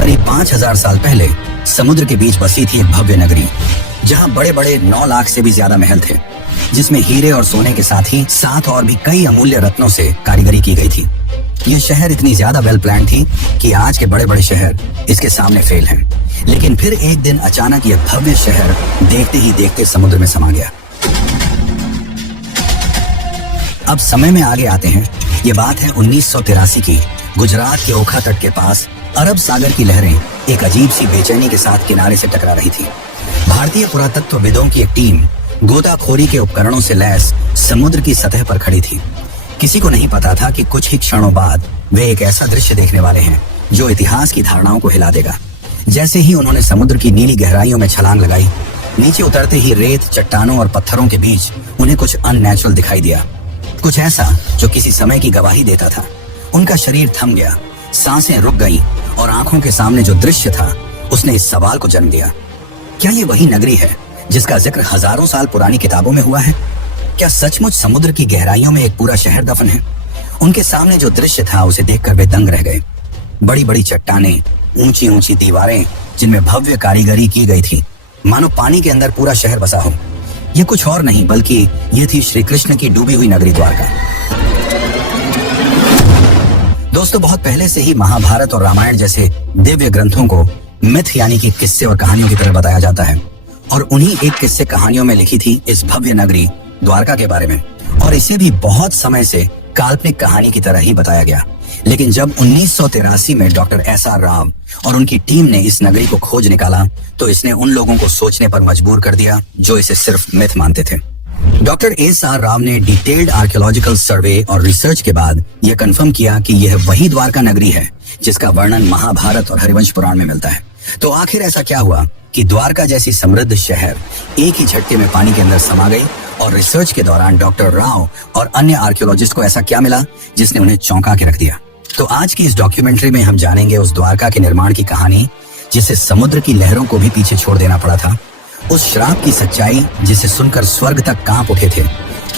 करीब 5000 साल पहले समुद्र के बीच बसी थी एक भव्य नगरी, जहां बड़े बड़े 9 लाख से भी ज्यादा महल थे, जिसमें हीरे और सोने के साथ ही 7 और भी कई अमूल्य रत्नों से कारीगरी की गई थी। यह शहर इतनी ज्यादा वेल प्लान थी कि आज के बड़े बड़े शहर इसके सामने फेल हैं। लेकिन फिर एक दिन अचानक यह भव्य शहर देखते ही देखते समुद्र में समा गया। अब समय में आगे आते हैं। ये बात है 1983 की। गुजरात के ओखा तट के पास अरब सागर की लहरें एक अजीब सी बेचैनी के साथ किनारे से टकरा रही थी। भारतीय पुरातत्वविदों की एक टीम गोताखोरी के उपकरणों से लैस समुद्र की सतह पर खड़ी थी। किसी को नहीं पता था कि कुछ ही क्षणों बाद वे एक ऐसा दृश्य देखने वाले हैं जो इतिहास की धारणाओं को हिला देगा। जैसे ही उन्होंने समुद्र की नीली गहराइयों में छलांग लगाई, नीचे उतरते ही रेत, चट्टानों और पत्थरों के बीच उन्हें कुछ अननेचुरल दिखाई दिया, कुछ ऐसा जो किसी समय की गवाही देता था। उनका शरीर थम गया, सांसें रुक गईं और आंखों के सामने जो दृश्य था उसने इस सवाल को जन्म दिया, क्या ये वही नगरी है जिसका जिक्र हजारों साल पुरानी किताबों में हुआ है? क्या सचमुच समुद्र की गहराइयों में एक पूरा शहर दफन है? उनके सामने जो दृश्य था उसे देखकर वे दंग रह गए। बड़ी बड़ी चट्टानें, ऊंची ऊंची दीवारें जिनमें भव्य कारीगरी की गई थी, मानो पानी के अंदर पूरा शहर बसा हो। ये कुछ और नहीं बल्कि ये थी श्री कृष्ण की डूबी हुई नगरी द्वारका। दोस्तों, बहुत पहले से ही महाभारत और रामायण जैसे दिव्य ग्रंथों को मिथ यानी कि किस्से और कहानियों की तरह बताया जाता है, और उन्हीं एक किस्से कहानियों में लिखी थी इस भव्य नगरी द्वारका के बारे में, और इसे भी बहुत समय से काल्पनिक कहानी की तरह ही बताया गया। लेकिन जब 1983 में डॉक्टर एस.आर. राव और उनकी टीम ने इस नगरी को खोज निकाला, तो इसने उन लोगों को सोचने पर मजबूर कर दिया जो इसे सिर्फ मिथ मानते थे। Doctor SR. राव ने डिटेल्ड आर्कियोलॉजिकल सर्वे और रिसर्च के बाद यह कंफर्म किया कि यह वही द्वारका नगरी है जिसका वर्णन महाभारत और हरिवंश पुराण में मिलता है। तो आखिर ऐसा क्या हुआ कि द्वारका जैसी समृद्ध शहर एक ही झटके में पानी के अंदर समा गई, और रिसर्च के दौरान डॉक्टर राव और अन्य आर्कियोलॉजिस्ट को ऐसा क्या मिला जिसने उन्हें चौंका के रख दिया? तो आज की इस डॉक्यूमेंट्री में हम जानेंगे उस द्वारका के निर्माण की कहानी जिसे समुद्र की लहरों को भी पीछे छोड़ देना पड़ा था, उस श्राप की सच्चाई जिसे सुनकर स्वर्ग तक कांप उठे थे,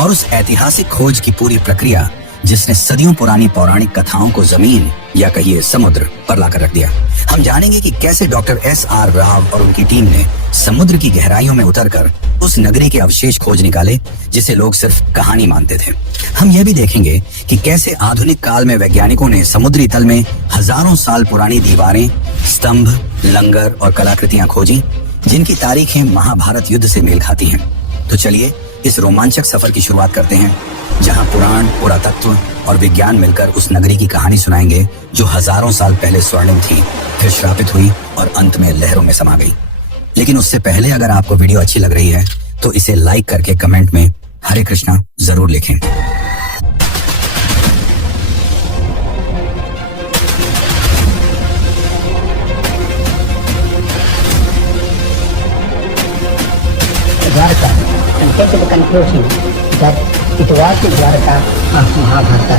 और उस ऐतिहासिक खोज की पूरी प्रक्रिया जिसने सदियों पुरानी पौराणिक कथाओं को जमीन या कहिए समुद्र पर लाकर रख दिया। हम जानेंगे कि कैसे डॉक्टर एस.आर. राव और उनकी टीम ने समुद्र की गहराइयों में उतरकर उस नगरी के अवशेष खोज निकाले जिसे लोग सिर्फ कहानी मानते थे। हम यह भी देखेंगे कि कैसे आधुनिक काल में वैज्ञानिकों ने समुद्री तल में हजारों साल पुरानी दीवारें, स्तंभ, लंगर और कलाकृतियां खोजी जिनकी तारीखें महाभारत युद्ध से मेल खाती हैं। तो चलिए इस रोमांचक सफर की शुरुआत करते हैं, जहां पुराण, पुरातत्व और विज्ञान मिलकर उस नगरी की कहानी सुनाएंगे जो हजारों साल पहले स्वर्णिम थी, फिर श्रापित हुई और अंत में लहरों में समा गई। लेकिन उससे पहले अगर आपको वीडियो अच्छी लग रही है तो इसे लाइक करके कमेंट में हरे कृष्णा जरूर लिखें। Dwarka and came to the conclusion that it was the Dwarka of Mahabharata.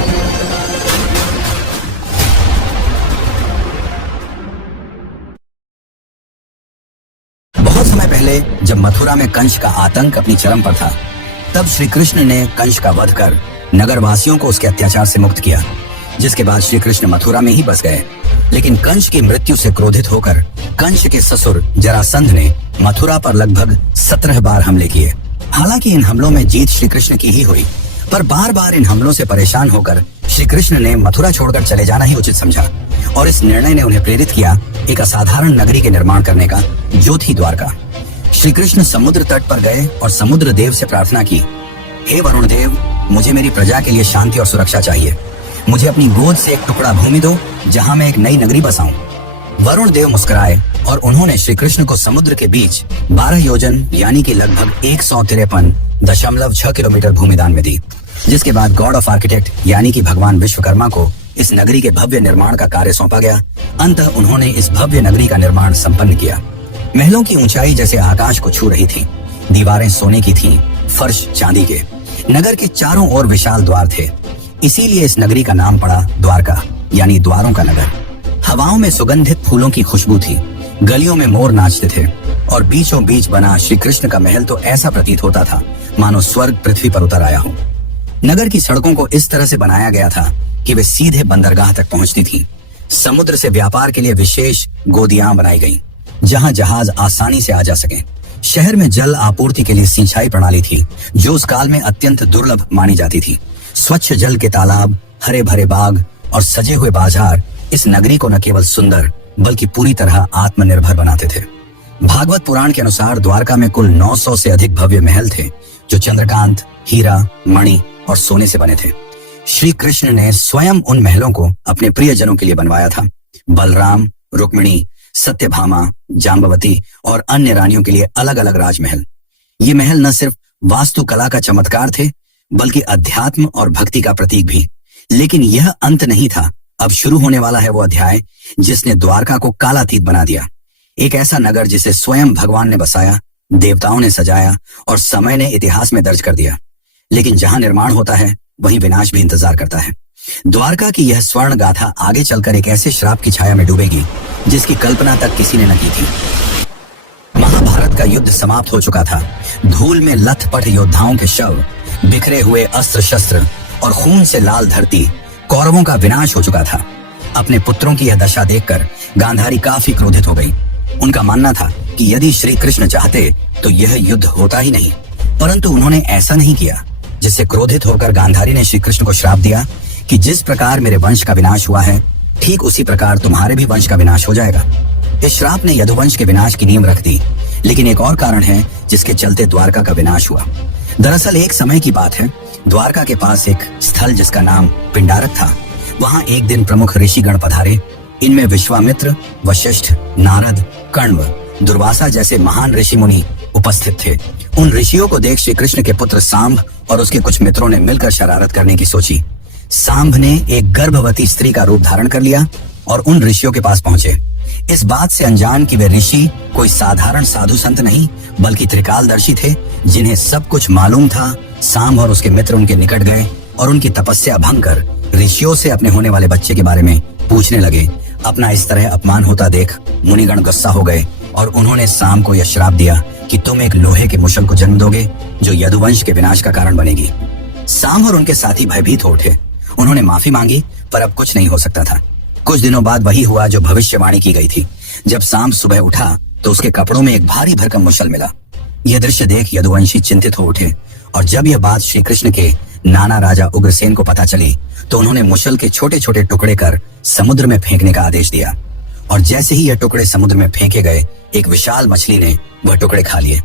बहुत समय पहले जब मथुरा में कंस का आतंक अपनी चरम पर था, तब श्री कृष्ण ने कंस का वध कर नगरवासियों को उसके अत्याचार से मुक्त किया, जिसके बाद श्री कृष्ण मथुरा में ही बस गए। लेकिन कंस की मृत्यु से क्रोधित होकर कंस के ससुर जरासंध ने मथुरा पर लगभग 17 बार हमले किए। हालांकि इन हमलों में जीत श्री कृष्ण की ही हुई, पर बार बार इन हमलों से परेशान होकर श्री कृष्ण ने मथुरा छोड़कर चले जाना ही उचित समझा, और इस निर्णय ने उन्हें प्रेरित किया एक असाधारण नगरी के निर्माण करने का, जो थी द्वारका। श्री कृष्ण समुद्र तट पर गए और समुद्र देव से प्रार्थना की, हे वरुण देव, मुझे मेरी प्रजा के लिए शांति और सुरक्षा चाहिए। मुझे अपनी गोद से एक टुकड़ा भूमि दो जहां मैं एक नई नगरी बसाऊं। वरुण देव मुस्कुराए और उन्होंने श्री कृष्ण को समुद्र के बीच 12 योजन यानी कि लगभग 153.6 किलोमीटर भूमि दान में दी, जिसके बाद गॉड ऑफ आर्किटेक्ट यानी कि भगवान विश्वकर्मा को इस नगरी के भव्य निर्माण का कार्य सौंपा गया। अंततः उन्होंने इस भव्य नगरी का निर्माण संपन्न किया। महलों की ऊंचाई जैसे आकाश को छू रही थी, दीवारें सोने की थीं, फर्श चांदी के। नगर के चारों ओर विशाल द्वार थे, इसीलिए इस नगरी का नाम पड़ा द्वारका यानी द्वारों का नगर। हवाओं में सुगंधित फूलों की खुशबू थी, गलियों में मोर नाचते थे, और बीचों बीच बना श्री कृष्ण का महल तो ऐसा प्रतीत होता था मानो स्वर्ग पृथ्वी पर उतर आया हो। नगर की सड़कों को इस तरह से बनाया गया था कि वे सीधे बंदरगाह तक पहुंचती थीं। समुद्र से व्यापार के लिए विशेष गोदियां बनाई गईं, जहां जहाज आसानी से आ जा सकें। शहर में जल आपूर्ति के लिए सिंचाई प्रणाली थी, जो उस काल में अत्यंत दुर्लभ मानी जाती थी। स्वच्छ जल के तालाब, हरे भरे बाग और सजे हुए बाजार इस नगरी को न केवल सुंदर बल्कि पूरी तरह आत्मनिर्भर बनाते थे। भागवत पुराण के अनुसार द्वारका में कुल 900 से अधिक भव्य महल थे, जो चंद्रकांत, हीरा, मणि और सोने से बने थे। श्री कृष्ण ने स्वयं उन महलों को अपने प्रियजनों के लिए बनवाया था। बलराम, रुक्मिणी, सत्यभामा, जाम्बवती और अन्य रानियों के लिए अलग अलग राजमहल। ये महल न सिर्फ वास्तुकला का चमत्कार थे, बल्कि अध्यात्म और भक्ति का प्रतीक भी। लेकिन यह अंत नहीं था। अब शुरू होने वाला है वो अध्याय जिसने द्वारका को कालातीत बना दिया। एक ऐसा नगर जिसे स्वयं भगवान ने बसाया, देवताओं ने सजाया और समय ने इतिहास में दर्ज कर दिया। लेकिन जहां निर्माण होता है, वहीं विनाश भी इंतजार करता है। द्वारका की यह स्वर्ण गाथा आगे चलकर एक ऐसे श्राप की छाया में डूबेगी जिसकी कल्पना तक किसी ने न की थी। महाभारत का युद्ध समाप्त हो चुका था। धूल में लथपथ योद्धाओं के शव, बिखरे हुए अस्त्र शस्त्र और खून से लाल धरती, कौरवों का विनाश हो चुका था। अपने पुत्रों की यह दशा देखकर गांधारी काफी क्रोधित हो गई। उनका मानना था कि यदि श्री कृष्ण चाहते तो यह युद्ध होता ही नहीं, परंतु उन्होंने ऐसा नहीं किया, जिससे क्रोधित होकर गांधारी ने श्री कृष्ण को श्राप दिया कि जिस प्रकार मेरे वंश का विनाश हुआ है, ठीक उसी प्रकार तुम्हारे भी वंश का विनाश हो जाएगा। इस श्राप ने यदुवंश के विनाश की नींव रख दी। लेकिन एक और कारण है जिसके चलते द्वारका का विनाश हुआ। दरअसल एक समय की बात है, द्वारका के पास एक स्थल जिसका नाम पिंडारक था, वहां एक दिन प्रमुख ऋषिगण पधारे। इनमें विश्वामित्र, वशिष्ठ, नारद, कण्व, दुर्वासा जैसे महान ऋषि मुनि उपस्थित थे। उन ऋषियों को देख श्री कृष्ण के पुत्र सांब और उसके कुछ मित्रों ने मिलकर शरारत करने की सोची। सांब ने एक गर्भवती स्त्री का रूप धारण कर लिया और उन ऋषियों के पास पहुंचे। इस बात से अनजान कि वे ऋषि कोई साधारण साधु संत नहीं, बल्कि त्रिकालदर्शी थे, जिन्हें सब कुछ मालूम था। सांब और उसके मित्र उनके निकट गए और उनकी तपस्या भंग कर ऋषियों से अपने होने वाले बच्चे के बारे में पूछने लगे। अपना इस तरह अपमान होता देख मुनिगण गुस्सा हो गए और उन्होंने सांब को यह श्राप दिया कि तुम एक लोहे के मुशल को जन्म दोगे, जो यदुवंश के विनाश का कारण बनेगी। सांब और उनके साथी भयभीत हो उठे। उन्होंने माफी मांगी, पर अब कुछ नहीं हो सकता था। कुछ दिनों बाद वही हुआ जो भविष्यवाणी की गई थी। जब सांब सुबह उठा तो उसके कपड़ों में एक भारी भरकम मुशल मिला। यह दृश्य देख यदुवंशी चिंतित हो उठे और जब यह बात श्री कृष्ण के नाना राजा उग्रसेन को पता चली तो उन्होंने मुशल के छोटे छोटे टुकड़े कर समुद्र में फेंकने का आदेश दिया। और जैसे ही यह टुकड़े समुद्र में फेंके गए, एक विशाल मछली ने वह टुकड़े खा लिए।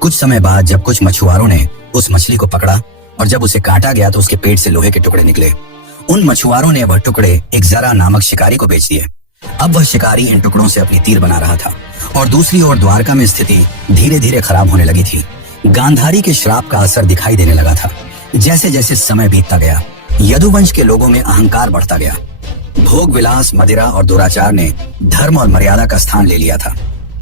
कुछ समय बाद जब कुछ मछुआरों ने उस मछली को पकड़ा और जब उसे काटा गया तो उसके पेट से लोहे के टुकड़े निकले। उन मछुआरों ने वह टुकड़े एक जरा नामक शिकारी को बेच दिए। अब वह शिकारी इन टुकड़ों से अपनी तीर बना रहा था और दूसरी ओर द्वारका में स्थिति धीरे धीरे खराब होने लगी थी। गांधारी के श्राप का असर दिखाई देने लगा था। जैसे जैसे समय बीतता गया, यदुवंश के लोगों में अहंकार बढ़ता गया। भोग विलास, मदिरा और दुराचार ने धर्म और मर्यादा का स्थान ले लिया था।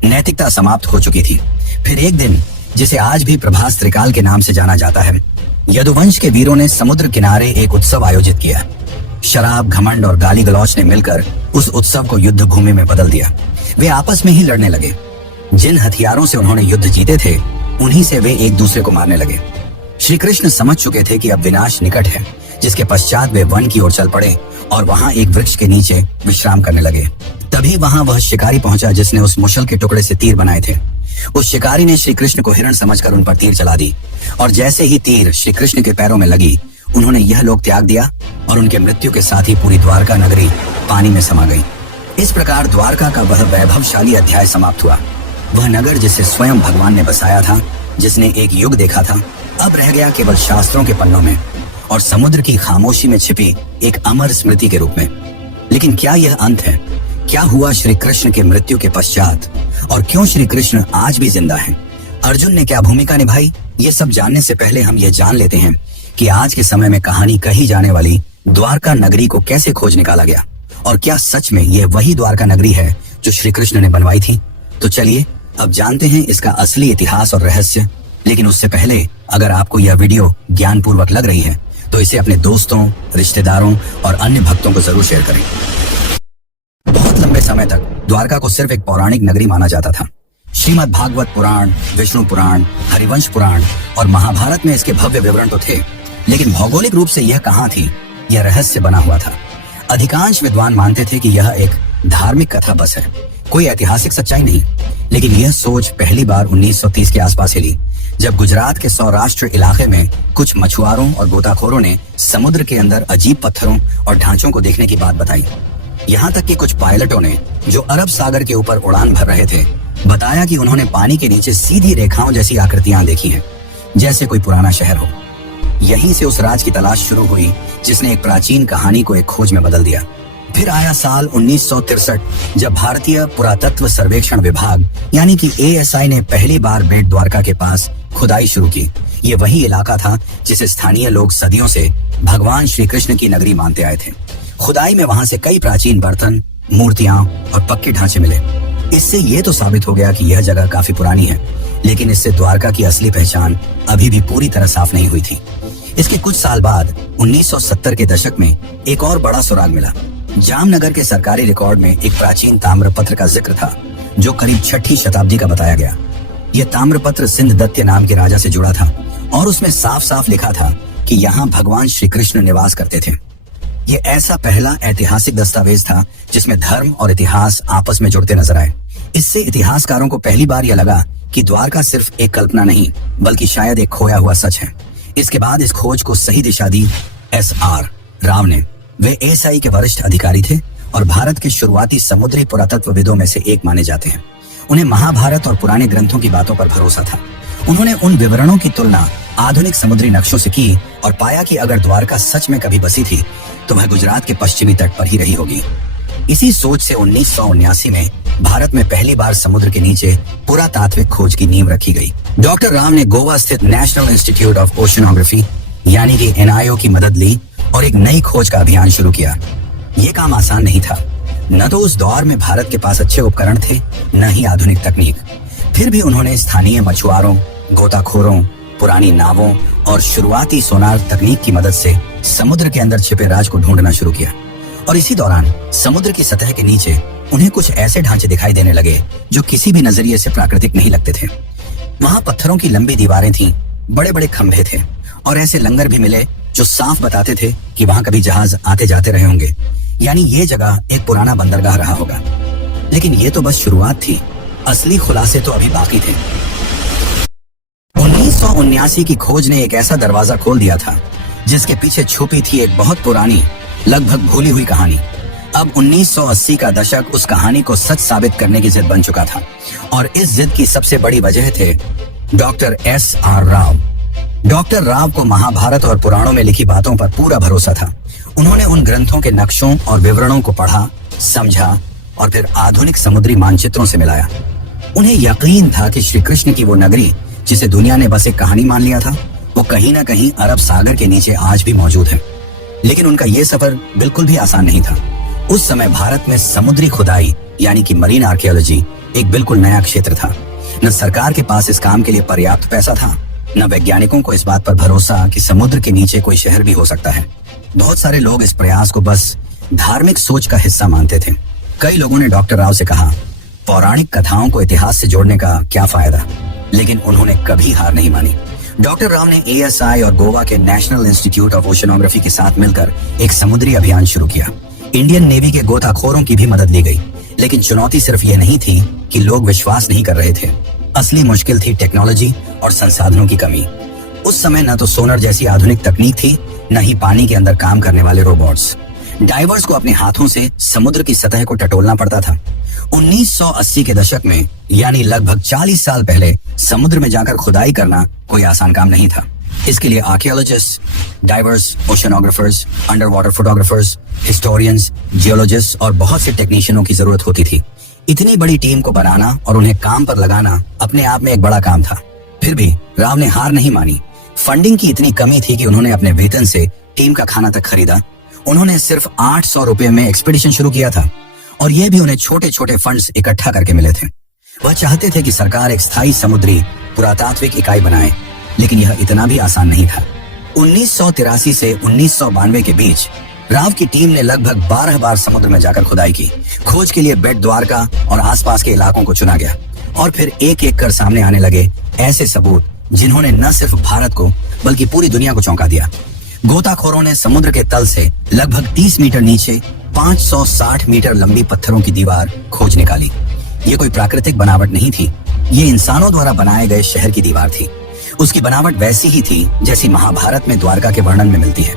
नैतिकता समाप्त हो चुकी थी। फिर एक दिन, जिसे आज भी प्रभास त्रिकाल के नाम से जाना जाता है, यदुवंश के वीरों ने समुद्र किनारे एक उत्सव आयोजित किया। शराब, घमंड और गाली गलौच ने मिलकर उस उत्सव को युद्ध भूमि में बदल दिया। वे आपस में ही लड़ने लगे। जिन हथियारों से उन्होंने युद्ध जीते थे, उन्हीं से वे एक दूसरे को मारने लगे। श्री कृष्ण समझ चुके थे कि अब विनाश निकट है, जिसके पश्चात वे वन की ओर चल पड़े और वहां एक वृक्ष के नीचे विश्राम करने लगे। तभी वहां वह शिकारी पहुंचा जिसने उस मुशल के टुकड़े से तीर बनाए थे। उस शिकारी ने श्री कृष्ण को हिरण समझकर उन पर तीर चला दी और जैसे ही तीर श्री कृष्ण के पैरों में लगी, उन्होंने यह लोक त्याग दिया और उनके मृत्यु के साथ ही पूरी द्वारका नगरी पानी में समा गई। इस प्रकार द्वारका का वह वैभवशाली अध्याय समाप्त हुआ। वह नगर जिसे स्वयं भगवान ने बसाया था, जिसने एक युग देखा था, अब रह गया केवल शास्त्रों के पन्नों में और समुद्र की खामोशी में छिपी एक अमर स्मृति के रूप में। लेकिन क्या यह अंत है? क्या हुआ श्री कृष्ण के मृत्यु के पश्चात और क्यों श्री कृष्ण आज भी जिंदा हैं? अर्जुन ने क्या भूमिका निभाई? ये सब जानने से पहले हम ये जान लेते हैं कि आज के समय में कहानी कही जाने वाली द्वारका नगरी को कैसे खोज निकाला गया और क्या सच में यह वही द्वारका नगरी है जो श्री कृष्ण ने बनवाई थी। तो चलिए अब जानते हैं इसका असली इतिहास और रहस्य। लेकिन उससे पहले अगर आपको यह वीडियो ज्ञानपूर्वक लग रही है तो इसे अपने दोस्तों, रिश्तेदारों और अन्य भक्तों को जरूर शेयर करें। बहुत लंबे समय तक द्वारका को सिर्फ एक पौराणिक नगरी माना जाता था। श्रीमद् भागवत पुराण, विष्णु पुराण, हरिवंश पुराण और महाभारत में इसके भव्य विवरण तो थे, लेकिन भौगोलिक रूप से यह कहां थी, यह रहस्य बना हुआ था। अधिकांश विद्वान मानते थे कि यह एक धार्मिक कथा बस है, कोई ऐतिहासिक सच्चाई नहीं। लेकिन यह सोच पहली बार 1930 के आसपास हिली, जब गुजरात के सौराष्ट्र इलाके में कुछ मछुआरों और गोताखोरों ने समुद्र के अंदर अजीब पत्थरों और ढांचों को देखने की बात बताई। यहाँ तक कि कुछ पायलटों ने, जो अरब सागर के ऊपर उड़ान भर रहे थे, बताया कि उन्होंने पानी के नीचे सीधी रेखाओं जैसी आकृतियां देखी हैं, जैसे कोई पुराना शहर हो। यहीं से उस राज की तलाश शुरू हुई जिसने एक प्राचीन कहानी को एक खोज में बदल दिया। फिर आया साल 1963, जब भारतीय पुरातत्व सर्वेक्षण विभाग यानी कि ASI ने पहली बार बेट द्वारका के पास खुदाई शुरू की। ये वही इलाका था जिसे स्थानीय लोग सदियों से भगवान श्री कृष्ण की नगरी मानते आए थे। खुदाई में वहां से कई प्राचीन बर्तन, मूर्तियां और पक्के ढांचे मिले। इससे ये तो साबित हो गया कि यह जगह काफी पुरानी है, लेकिन इससे द्वारका की असली पहचान अभी भी पूरी तरह साफ नहीं हुई थी। इसके कुछ साल बाद 1970 के दशक में एक और बड़ा सुराग मिला। जामनगर के सरकारी रिकॉर्ड में एक प्राचीन ताम्रपत्र का जिक्र था, जो करीब 6ठी शताब्दी का बताया गया। यह ताम्रपत्र सिंध दत्त नाम के राजा से जुड़ा था और उसमें साफ साफ लिखा था कि यहाँ भगवान श्री कृष्ण निवास करते थे। ये ऐसा पहला ऐतिहासिक दस्तावेज था जिसमें धर्म और इतिहास आपस में जुड़ते नजर आए। इससे इतिहासकारों को पहली बार यह लगा कि द्वारका सिर्फ एक कल्पना नहीं, बल्कि शायद एक खोया हुआ सच है। इसके बाद इस खोज को सही दिशा दी SR राव ने। वे ASI के वरिष्ठ अधिकारी थे और भारत के शुरुआती समुद्री पुरातत्वविदों में से एक माने जाते हैं। उन्हें महाभारत और पुराने ग्रंथों की बातों पर भरोसा था। उन्होंने उन विवरणों की तुलना आधुनिक समुद्री नक्शों से की और पाया कि अगर द्वारका सच में कभी बसी थी तो वह गुजरात के पश्चिमी तट पर ही रही होगी। इसी सोच से 1979 में भारत में पहली बार समुद्र के नीचे पुरातात्विक खोज की नींव रखी गई। डॉक्टर राव ने गोवा स्थित नेशनल इंस्टीट्यूट ऑफ ओशनोग्राफी यानी कि NIO की मदद ली और एक नई खोज का अभियान शुरू किया। ये काम आसान नहीं था। न तो उस दौर में भारत के पास अच्छे उपकरण थे, न ही आधुनिक तकनीक। फिर भी उन्होंने स्थानीय मछुआरों, गोताखोरों, पुरानी नावों और शुरुआती सोनार तकनीक की मदद से समुद्र के अंदर छिपे राज को ढूंढना शुरू किया। और इसी दौरान समुद्र की सतह के नीचे उन्हें कुछ ऐसे ढांचे दिखाई देने लगे जो किसी भी नजरिए से प्राकृतिक नहीं लगते थे। वहां पत्थरों की लंबी दीवारें थीं, बड़े बड़े खंभे थे और ऐसे लंगर भी मिले जो साफ बताते थे कि वहां कभी जहाज आते जाते रहे होंगे, यानी ये जगह एक पुराना बंदरगाह रहा होगा। लेकिन ये तो बस शुरुआत थी, असली खुलासे तो अभी बाकी थे। 1979 की खोज ने एक ऐसा दरवाजा खोल दिया था जिसके पीछे छुपी थी एक बहुत पुरानी, लगभग भूली हुई कहानी। अब 1980 का दशक उस कहानी को सच साबित करने की जिद बन चुका था और इस जिद की सबसे बड़ी वजह थे doctor SR Rao. Doctor Rao को महाभारत और पुराणों में लिखी बातों पर पूरा भरोसा था। उन्होंने उन ग्रंथों के नक्शों और विवरणों को पढ़ा, समझा और फिर आधुनिक समुद्री मानचित्रों से मिलाया। उन्हें यकीन था कि श्री कृष्ण की वो नगरी जिसे दुनिया ने बस एक कहानी मान लिया था, वो कहीं ना कहीं अरब सागर के नीचे आज भी मौजूद है। लेकिन उनका ये सफर बिल्कुल भी आसान नहीं था। उस समय भारत में समुद्री खुदाई यानी कि मरीन आर्कियोलॉजी एक बिल्कुल नया क्षेत्र था। न सरकार के पास इस काम के लिए पर्याप्त पैसा था, न वैज्ञानिकों को इस बात पर भरोसा कि समुद्र के नीचे कोई शहर भी हो सकता है। बहुत सारे लोग इस प्रयास को बस धार्मिक सोच का हिस्सा मानते थे। कई लोगों ने डॉक्टर राव से कहा, पौराणिक कथाओं को इतिहास से जोड़ने का क्या फायदा, लेकिन उन्होंने कभी हार नहीं मानी। डॉक्टर राव ने ASI और गोवा के नेशनल इंस्टीट्यूट ऑफ ओशनोग्राफी के साथ मिलकर एक समुद्री अभियान शुरू किया। इंडियन नेवी के गोताखोरों की भी मदद ली गई, लेकिन चुनौती सिर्फ ये नहीं थी कि लोग विश्वास नहीं कर रहे थे। असली मुश्किल थी टेक्नोलॉजी और संसाधनों की कमी। उस समय न तो सोनर जैसी आधुनिक तकनीक थी, न ही पानी के अंदर काम करने वाले रोबोट्स। डाइवर्स को अपने हाथों से समुद्र की सतह को टटोलना पड़ता था। 1980 के दशक में, यानी लगभग 40 साल पहले, समुद्र में जाकर खुदाई करना कोई आसान काम नहीं था। इसके लिए archaeologist, divers, oceanographers, under water photographers, historians, geologist और बहुत से टेक्नीशियनों की जरूरत होती थी। इतनी बड़ी टीम को बनाना और उन्हें काम पर लगाना अपने आप में एक बड़ा काम था। फिर भी राव ने हार नहीं मानी। फंडिंग की इतनी कमी थी कि उन्होंने अपने वेतन से टीम का खाना तक खरीदा। उन्होंने सिर्फ 800 रुपए में एक्सपीडिशन शुरू किया था और यह भी उन्हें छोटे छोटे फंड्स इकट्ठा करके मिले थे। वह चाहते थे कि सरकार एक स्थायी समुद्री पुरातात्विक इकाई बनाए, लेकिन यह इतना भी आसान नहीं था। 1983 से 1992 के बीच राव की टीम ने लगभग 12 बार समुद्र में जाकर खुदाई की। खोज के लिए बेट द्वारका और आसपास के इलाकों को चुना गया और फिर एक एक कर सामने आने लगे ऐसे सबूत जिन्होंने न सिर्फ भारत को बल्कि पूरी दुनिया को चौंका दिया। गोताखोरों ने समुद्र के तल से लगभग 30 मीटर नीचे 560 मीटर लंबी पत्थरों की दीवार खोज निकाली। ये कोई प्राकृतिक बनावट नहीं थी, ये इंसानों द्वारा बनाए गए शहर की दीवार थी। उसकी बनावट वैसी ही थी जैसी महाभारत में द्वारका के वर्णन में मिलती है।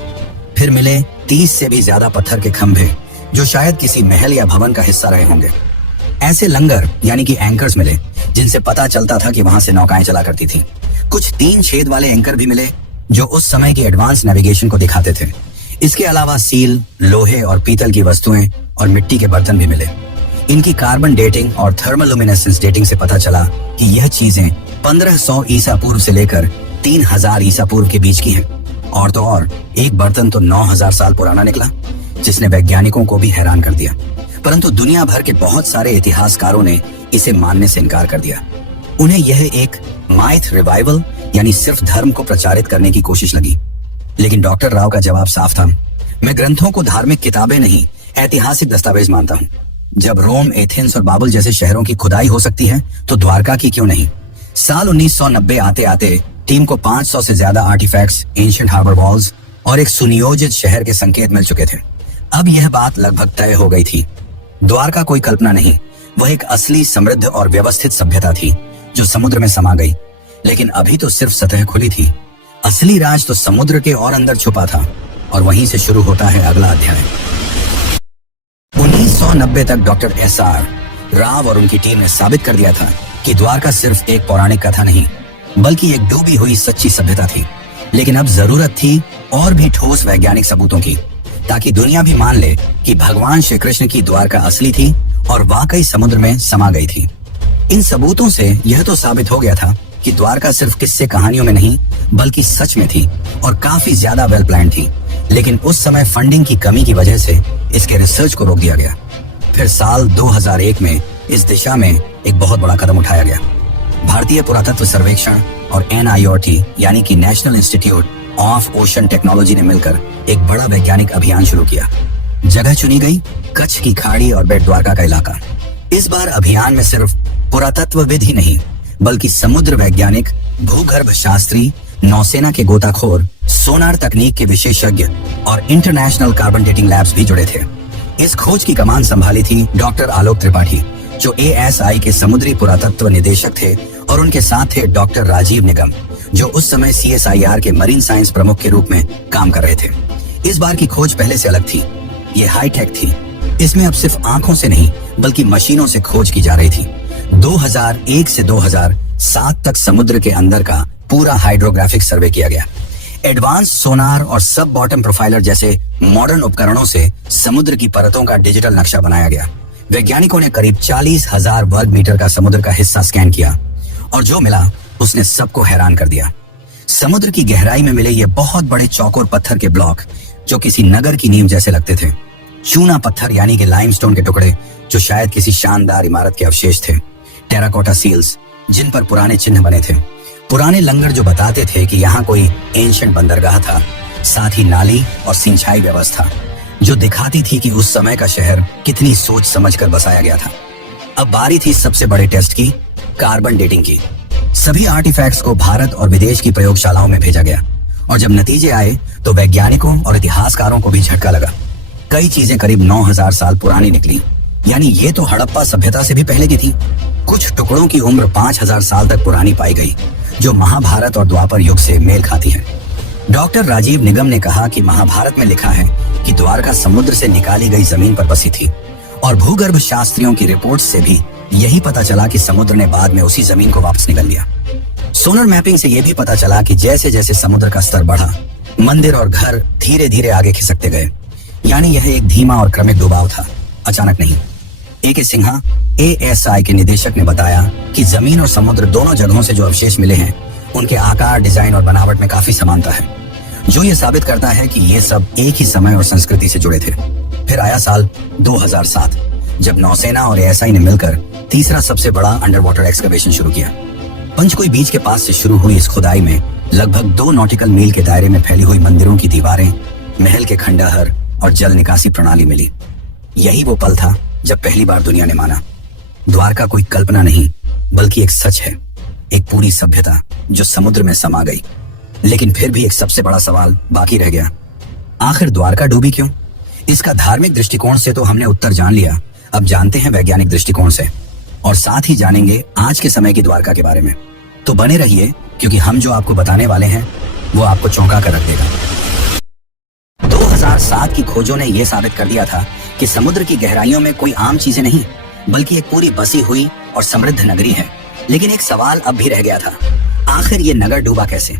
फिर मिले 30 से भी ज्यादा पत्थर के खंभे जो शायद किसी महल या भवन का हिस्सा रहे होंगे। ऐसे लंगर यानी कि एंकर्स मिले जिनसे पता चलता था कि वहां से नौकाएं चला करती थी। कुछ 3 छेद वाले एंकर भी मिले जो उस समय की एडवांस नेविगेशन को दिखाते थे। इसके अलावा सील, लोहे और पीतल की वस्तुएं और मिट्टी के बर्तन भी मिले। इनकी कार्बन डेटिंग और थर्मोलुमिनेसेंस डेटिंग से पता चला कि यह चीजें 1500 ईसा पूर्व से लेकर 3000 ईसा पूर्व के बीच की हैं। और तो और एक बर्तन तो 9000 साल पुराना निकला, जिसने वैज्ञानिकों को भी हैरान कर दिया। परंतु दुनिया भर के बहुत सारे इतिहासकारों ने इसे मानने से इनकार कर दिया। उन्हें यह एक माइथ रिवाइवल यानी सिर्फ धर्म को प्रचारित करने की कोशिश लगी। लेकिन डॉक्टर राव का जवाब साफ था, मैं ग्रंथों को धार्मिक किताबें नहीं, ऐतिहासिक दस्तावेज मानता हूँ। जब रोम, एथेंस और बाबुल जैसे शहरों की खुदाई हो सकती है तो द्वारका की क्यों नहीं। साल 1990 आते आते टीम को 500 से ज्यादा आर्टिफैक्ट्स, एंशिएंट हार्बर वॉल्स और एक सुनियोजित शहर के संकेत मिल चुके थे। अब यह बात लगभग तय हो गई थी। द्वारका कोई कल्पना नहीं, वह एक असली, समृद्ध और व्यवस्थित सभ्यता थी जो समुद्र में समा गई। लेकिन अभी तो सिर्फ सतह खुली थी, असली राज तो समुद्र के और अंदर छुपा था। और वहीं से शुरू होता है अगला अध्याय। 1990 तक डॉक्टर एसआर राव और उनकी टीम ने साबित कर दिया था कि द्वारका सिर्फ एक पौराणिक कथा नहीं, बल्कि एक डूबी हुई सच्ची सभ्यता थी। लेकिन अब जरूरत थी और भी ठोस वैज्ञानिक सबूतों की, ताकि दुनिया भी मान ले कि भगवान श्री कृष्ण की द्वारका असली थी और वाकई समुद्र में समा गई थी। इन सबूतों से यह तो साबित हो गया था कि द्वारका सिर्फ किस्से कहानियों में नहीं, बल्कि सच में थी और काफी ज्यादा वेल प्लान थी। लेकिन उस समय फंडिंग की कमी की वजह से इसके रिसर्च को रोक दिया गया। फिर साल 2001 में इस दिशा में एक बहुत बड़ा कदम उठाया गया। भारतीय पुरातत्व सर्वेक्षण और NIOT यानी कि national institute of ocean technology ने मिलकर एक बड़ा वैज्ञानिक अभियान शुरू किया। जगह चुनी गई कच्छ की खाड़ी और बेट द्वारका का इलाका। इस बार अभियान में सिर्फ पुरातत्वविद ही नहीं, बल्कि समुद्र वैज्ञानिक, भूगर्भ शास्त्री, नौसेना के गोताखोर, सोनार तकनीक के विशेषज्ञ और इंटरनेशनल कार्बन डेटिंग लैब्स भी जुड़े थे। इस खोज की कमान संभाली थी डॉक्टर आलोक त्रिपाठी, जो ASI के समुद्री पुरातत्व निदेशक थे, और उनके साथ थे डॉक्टर राजीव निगम, जो उस समय CSIR के मरीन साइंस प्रमुख के रूप में काम कर रहे थे। इस बार की खोज पहले से अलग थी, ये हाईटेक थी। इसमें अब सिर्फ आंखों से नहीं, बल्कि मशीनों से खोज की जा रही थी। 2001 से 2007 तक समुद्र के अंदर का पूरा हाइड्रोग्राफिक सर्वे किया गया। एडवांस सोनार और सब बॉटम प्रोफाइलर जैसे मॉडर्न उपकरणों से समुद्र की परतों का डिजिटल नक्शा बनाया गया। वैज्ञानिकों ने करीब 40,000 वर्ग मीटर का समुद्र का हिस्सा स्कैन किया और जो मिला उसने सबको हैरान कर दिया। समुद्र की गहराई में मिले ये बहुत बड़े चौकोर पत्थर के ब्लॉक जो किसी नगर की नींव जैसे लगते थे। चूना पत्थर यानी कि लाइमस्टोन के टुकड़े जो शायद किसी शानदार इमारत के अवशेष थे। टेराकोटा सील्स जिन पर पुराने चिन्ह बने थे। पुराने लंगर जो बताते थे कि यहाँ कोई एंशिएंट बंदरगाह था। साथ ही नाली और सिंचाई व्यवस्था जो दिखाती थी कि उस समय का शहर कितनी सोच समझकर बसाया गया था। अब बारी थी सबसे बड़े टेस्ट की, कार्बन डेटिंग की। सभी आर्टिफैक्ट्स को भारत और विदेश की प्रयोगशालाओं में भेजा गया और जब नतीजे आए तो वैज्ञानिकों और इतिहासकारों को भी झटका लगा। कई चीजें करीब 9000 साल पुरानी निकली, यानी ये तो हड़प्पा सभ्यता से भी पहले की थी। कुछ टुकड़ों की उम्र 5000 साल तक पुरानी पाई गई, जो महाभारत और द्वापर युग से मेल खाती है। डॉक्टर राजीव निगम ने कहा कि महाभारत में लिखा है कि द्वारका समुद्र से निकाली गई जमीन पर बसी थी और भूगर्भ शास्त्रियों की रिपोर्ट्स से भी यही पता चला कि समुद्र ने बाद में उसी जमीन को वापस निगल लिया। सोनर मैपिंग से यह भी पता चला कि जैसे जैसे समुद्र का स्तर बढ़ा, मंदिर और घर धीरे धीरे आगे खिसकते गए। यानी यह एक धीमा और क्रमिक डुबाव था, अचानक नहीं। AK सिन्हा ASI के निदेशक ने बताया कि जमीन और समुद्र दोनों जगहों से जो अवशेष मिले हैं उनके आकार, डिजाइन और बनावट में काफी समानता है, जो ये साबित करता है कि ये सब एक ही समय और संस्कृति से जुड़े थे। फिर आया साल 2007 जब नौसेना और ASI ने मिलकर तीसरा सबसे बड़ा अंडर वाटर एक्सकवेशन शुरू किया। पंचकोई बीच के पास से शुरू हुई इस खुदाई में लगभग 2 नॉटिकल मील के दायरे में फैली हुई मंदिरों की दीवारें, महल के खंडहर और जल निकासी प्रणाली मिली। यही वो पल था जब पहली बार दुनिया ने माना द्वारका कोई कल्पना नहीं, बल्कि एक सच है, एक पूरी सभ्यता जो समुद्र में समा गई। लेकिन फिर भी एक सबसे बड़ा सवाल बाकी रह गया, आखिर द्वारका डूबी क्यों? इसका धार्मिक दृष्टिकोण से तो हमने उत्तर जान लिया, अब जानते हैं वैज्ञानिक दृष्टिकोण से, और साथ ही जानेंगे आज के समय की द्वारका के बारे में। तो बने रहिए, क्योंकि हम जो आपको बताने वाले हैं वो आपको चौंका कर रख देगा। 2007 की खोजों ने यह साबित कर दिया था कि समुद्र की गहराइयों में कोई आम चीजें नहीं, बल्कि एक पूरी बसी हुई और समृद्ध नगरी है। लेकिन एक सवाल अब भी रह गया था, आखिर ये नगर डूबा कैसे?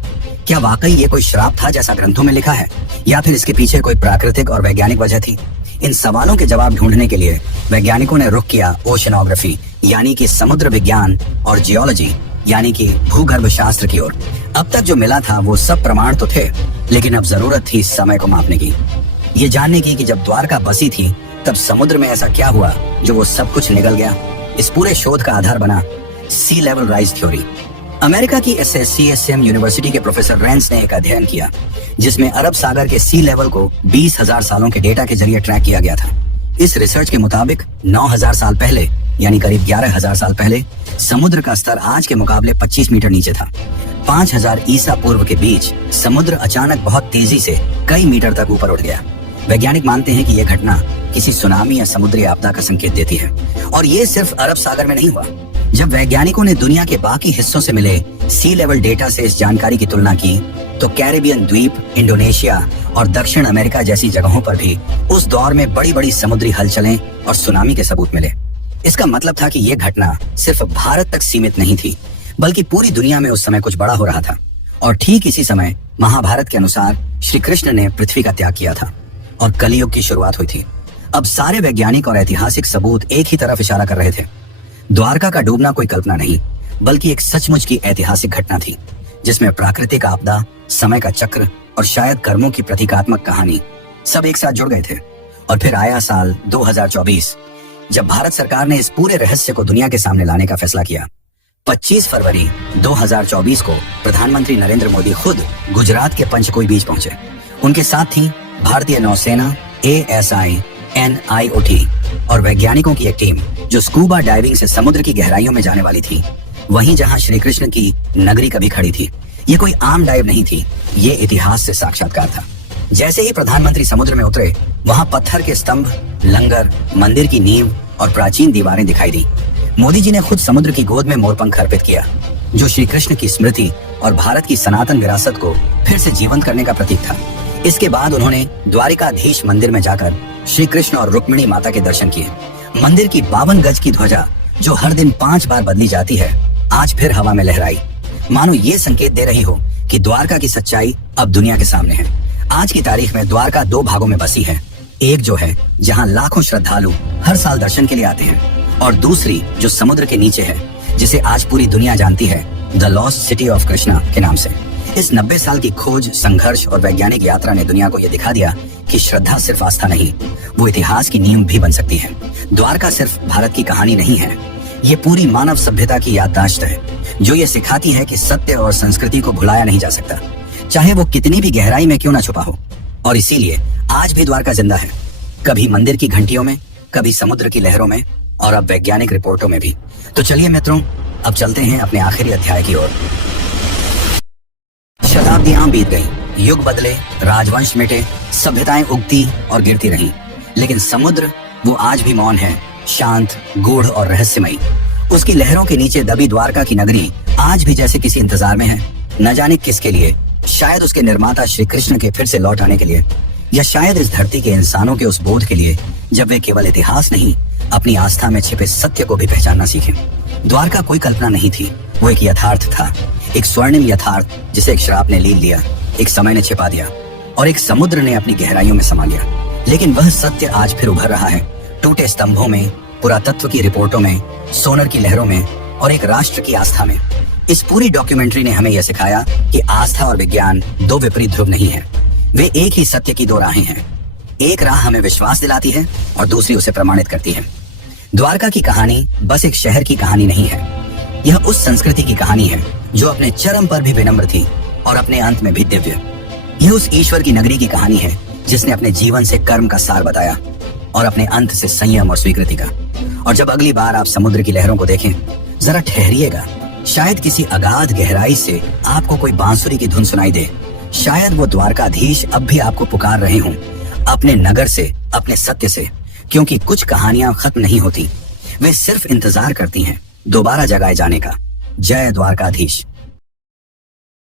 क्या वाकई ये कोई श्राप था जैसा ग्रंथों में लिखा है, या फिर इसके पीछे कोई प्राकृतिक और वैज्ञानिक वजह थी? इन सवालों के जवाब ढूंढने के लिए वैज्ञानिकों ने रुख किया ओशनोग्राफी यानी कि समुद्र विज्ञान और जियोलॉजी यानी कि भूगर्भ शास्त्र की ओर। अब तक जो मिला था वो सब प्रमाण तो थे, लेकिन अब जरूरत थी समय को मापने की, ये जानने की कि जब द्वारका बसी थी तब समुद्र में ऐसा क्या हुआ जो वो सब कुछ निगल गया। इस पूरे शोध का आधार बना सी लेवल राइज थ्योरी। अमेरिका की SSCSM यूनिवर्सिटी के प्रोफेसर रेंस ने एक अध्ययन किया जिसमें अरब सागर के सी लेवल को 20,000 सालों के डेटा के जरिए ट्रैक किया गया था। इस रिसर्च के मुताबिक 9,000 साल पहले यानी करीब 11,000 साल पहले समुद्र का स्तर आज के मुकाबले 25 मीटर नीचे था। 5,000 ईसा पूर्व के बीच समुद्र अचानक बहुत तेजी से कई मीटर तक ऊपर उठ गया। वैज्ञानिक मानते हैं कि यह घटना किसी सुनामी या समुद्री आपदा का संकेत देती है, और ये सिर्फ अरब सागर में नहीं हुआ। जब वैज्ञानिकों ने दुनिया के बाकी हिस्सों से मिले सी लेवल डेटा से इस जानकारी की तुलना की तो कैरेबियन द्वीप, इंडोनेशिया और दक्षिण अमेरिका जैसी जगहों पर भी उस दौर में बड़ी बड़ी समुद्री हलचलें और सुनामी के सबूत मिले। इसका मतलब था कि यह घटना सिर्फ भारत तक सीमित नहीं थी, बल्कि पूरी दुनिया में उस समय कुछ बड़ा हो रहा था। और ठीक इसी समय महाभारत के अनुसार श्री कृष्ण ने पृथ्वी का त्याग किया था और कलियुग की शुरुआत हुई थी। अब सारे वैज्ञानिक और ऐतिहासिक सबूत एक ही तरफ इशारा कर रहे थे। द्वारका का डूबना कोई कल्पना नहीं, बल्कि एक सचमुच की ऐतिहासिक घटना थी जिसमें प्राकृतिक आपदा, समय का चक्र और शायद कर्मों की प्रतीकात्मक कहानी सब एक साथ जुड़ गए थे। और फिर आया साल 2024, जब भारत सरकार ने इस पूरे रहस्य को दुनिया के सामने लाने का फैसला किया। 25 फरवरी 2024 को प्रधानमंत्री नरेंद्र मोदी खुद गुजरात के पंचकोई बीच पहुंचे। उनके साथ थी भारतीय नौसेना, ASI, NIOT और वैज्ञानिकों की एक टीम जो स्कूबा डाइविंग से समुद्र की गहराइयों में जाने वाली थी, वहीं जहां श्री कृष्ण की नगरी कभी खड़ी थी। ये कोई आम डाइव नहीं थी, ये इतिहास से साक्षात्कार था। जैसे ही प्रधानमंत्री समुद्र में उतरे, वहां पत्थर के स्तंभ, लंगर, मंदिर की नींव और प्राचीन दीवारें दिखाई दी। मोदी जी ने खुद समुद्र की गोद में मोरपंख अर्पित किया, जो श्री कृष्ण की स्मृति और भारत की सनातन विरासत को फिर से जीवंत करने का प्रतीक था। इसके बाद उन्होंने द्वारिकाधीश मंदिर में जाकर श्री कृष्ण और रुक्मिणी माता के दर्शन किए। मंदिर की 52 गज की ध्वजा, जो हर दिन 5 बार बदली जाती है, आज फिर हवा में लहराई, मानो ये संकेत दे रही हो कि द्वारका की सच्चाई अब दुनिया के सामने है। आज की तारीख में द्वारका 2 भागों में बसी है, एक जो है जहां लाखों श्रद्धालु हर साल दर्शन के लिए आते हैं, और दूसरी जो समुद्र के नीचे है, जिसे आज पूरी दुनिया जानती है the lost city of Krishna के नाम से। इस 90 साल की खोज, संघर्ष और वैज्ञानिक यात्रा ने दुनिया को यह दिखा दिया कि श्रद्धा सिर्फ आस्था नहीं, वो इतिहास की नींव भी बन सकती है। द्वारका सिर्फ भारत की कहानी नहीं है, ये पूरी मानव सभ्यता की याददाश्त है, जो ये सिखाती है कि सत्य और संस्कृति को भुलाया नहीं जा सकता, चाहे वो कितनी भी गहराई में क्यों ना छुपा हो। और इसीलिए आज भी द्वारका जिंदा है, कभी मंदिर की घंटियों में, कभी समुद्र की लहरों में, और अब वैज्ञानिक रिपोर्टों में भी। तो चलिए मित्रों, अब चलते हैं अपने आखिरी अध्याय की ओर। शताब्दियां बीत गईं, युग बदले, राजवंश मिटे, सभ्यताएं उगती और गिरती रहीं, लेकिन समुद्र वो आज भी मौन है, शांत, गूढ़ और रहस्यमयी। उसकी लहरों के नीचे दबी द्वारका की नगरी आज भी जैसे किसी इंतजार में है, न जाने किसके लिए। शायद उसके निर्माता श्री कृष्ण के फिर से लौट आने के लिए, या शायद इस धरती के इंसानों के उस बोध के लिए जब वे केवल इतिहास नहीं, अपनी आस्था में छिपे सत्य को भी पहचानना सीखें। द्वारका कोई कल्पना नहीं थी, वो एक यथार्थ था, एक स्वर्णिम यथार्थ जिसे एक श्राप ने लील लिया, एक समय ने छिपा दिया और एक समुद्र ने अपनी गहराइयों में समा लिया। लेकिन वह सत्य आज फिर उभर रहा है, टूटे स्तंभों में, पुरातत्व की रिपोर्टों में, सोनर की लहरों में और एक राष्ट्र की आस्था में। इस पूरी डॉक्यूमेंट्री ने हमें यह सिखाया कि आस्था और विज्ञान 2 विपरीत ध्रुव नहीं है, वे एक ही सत्य की 2 राहें हैं। एक राह हमें विश्वास दिलाती है और दूसरी उसे प्रमाणित करती है। द्वारका की कहानी बस एक शहर की कहानी नहीं है, यह उस संस्कृति की कहानी है जो अपने चरम पर भी विनम्र थी और अपने अंत में भी दिव्य। यह उस ईश्वर की नगरी की कहानी है जिसने अपने जीवन से कर्म का सार बताया और अपने अंत से संयम और स्वीकृति का। और जब अगली बार आप समुद्र की लहरों को देखें, जरा ठहरिएगा, शायद किसी अगाध गहराई से आपको कोई बांसुरी की धुन सुनाई दे, शायद वो द्वारकाधीश अब भी आपको पुकार रहे हों, अपने नगर से अपने सत्य से, क्योंकि कुछ कहानियां खत्म नहीं होती, वे सिर्फ इंतजार करती हैं दोबारा जगाए जाने का। जय द्वारकाधीश।